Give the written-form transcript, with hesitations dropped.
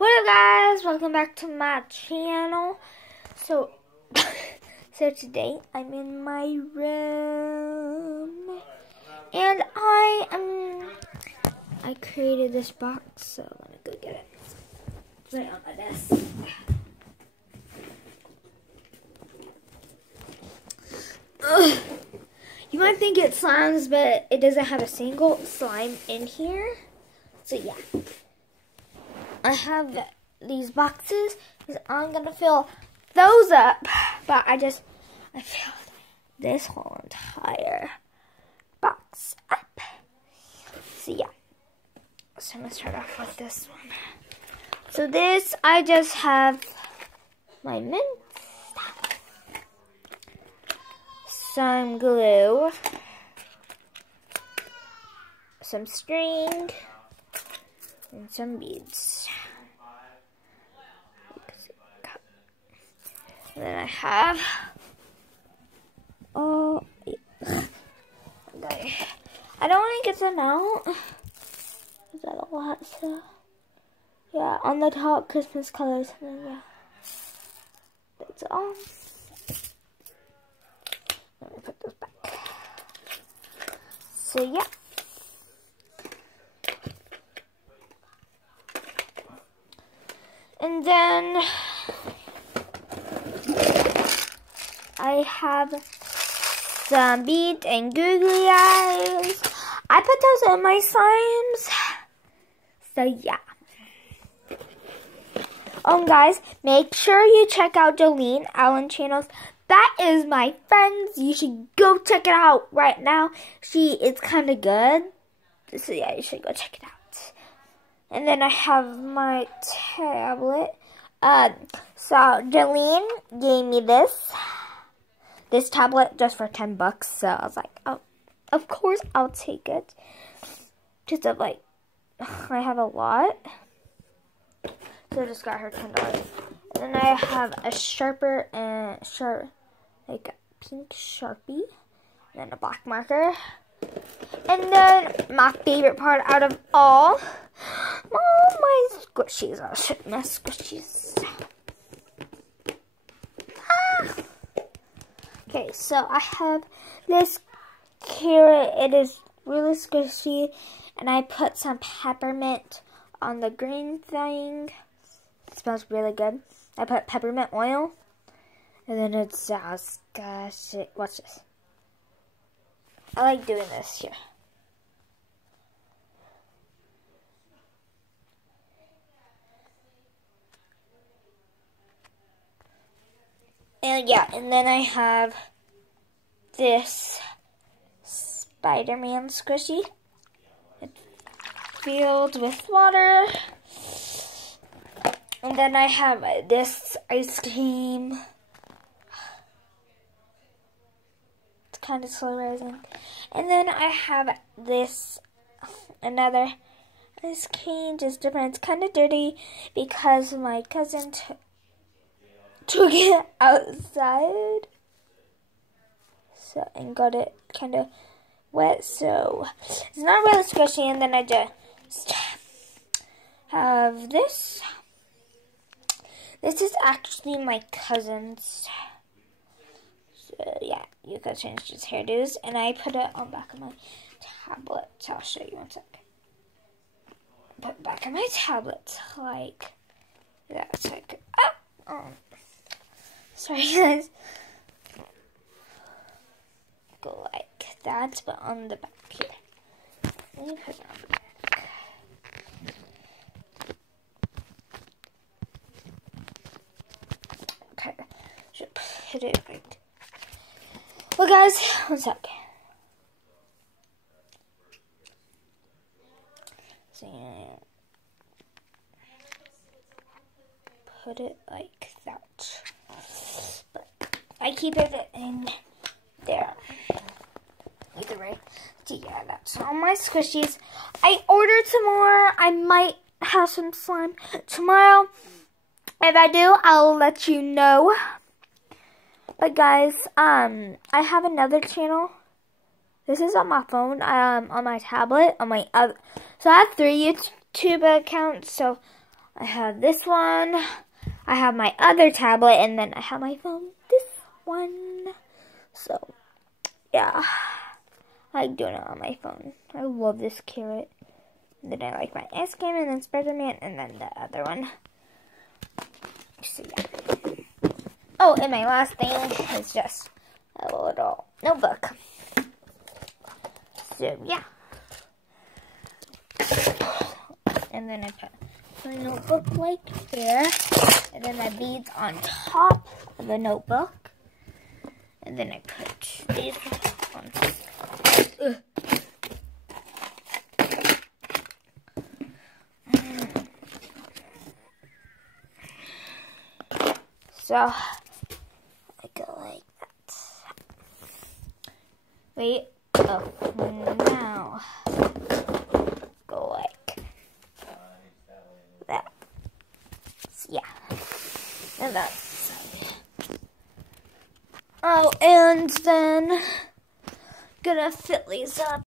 What up, guys? Welcome back to my channel. So today I'm in my room and I created this box, so let me go get it. It's right on my desk. Ugh. You might think it slimes, but it doesn't have a single slime in here. So yeah. I have these boxes because I'm gonna fill those up, but I filled this whole entire box up. So yeah, so I'm gonna start off with this one. So this, I just have my mint, some glue, some string, and some beads. And then I have, I don't want to get them out. Is that a lot? So, yeah, on the top, Christmas colors. And then, yeah, that's all. Let me put those back. So, yeah. And then I have some beads and googly eyes. I put those in my slimes. So yeah. Guys, make sure you check out Jolene Allen channels. That is my friends. You should go check it out right now. It's kind of good. So yeah, you should go check it out. And then I have my tablet. So Jolene gave me this tablet just for $10. So I was like, oh, of course I'll take it. Just like, I have a lot. So I just got her $10. And then I have a sharper and like a pink Sharpie. And then a black marker. And then my favorite part out of all, my squishies. I'll show you my squishies. Okay, so I have this carrot. It is really squishy, and I put some peppermint on the green thing. It smells really good. I put peppermint oil, and then it sounds gosh. Watch this. I like doing this here. And yeah, and then I have this Spider-Man squishy. It's filled with water. And then I have this ice cream. It's kind of slow rising. And then I have this, another ice cream, just different. It's kind of dirty because my cousin took it outside, so and got it kind of wet, so it's not really squishy. And then I just have this. This is actually my cousin's. So yeah, you can change his hairdos, and I put it on back of my tablet. So I'll show you one sec. Put it back on my tablet like that. So I could, sorry guys. Go like that, but on the back here. Let me put it on the back. Okay, should put it right. Well guys, one sec. So yeah, put it like that. But I keep it in there. Either way. So yeah, that's all my squishies. I ordered some more. I might have some slime tomorrow. If I do, I'll let you know. But guys, I have another channel. This is on my phone, on my tablet, on my other. So I have 3 YouTube accounts. So I have this one. I have my other tablet, and then I have my phone, this one. So, yeah. I like doing it on my phone. I love this carrot. And then I like my ice cream, and then Spider-Man, and then the other one. So, yeah. Oh, and my last thing is just a little notebook. So, yeah. And then I put my notebook like there. And then my beads on top of the notebook. And then I put these on top. So, I go like that. Wait. Oh, now. Go like that. Yeah. And that's oh, and then gonna fill these up.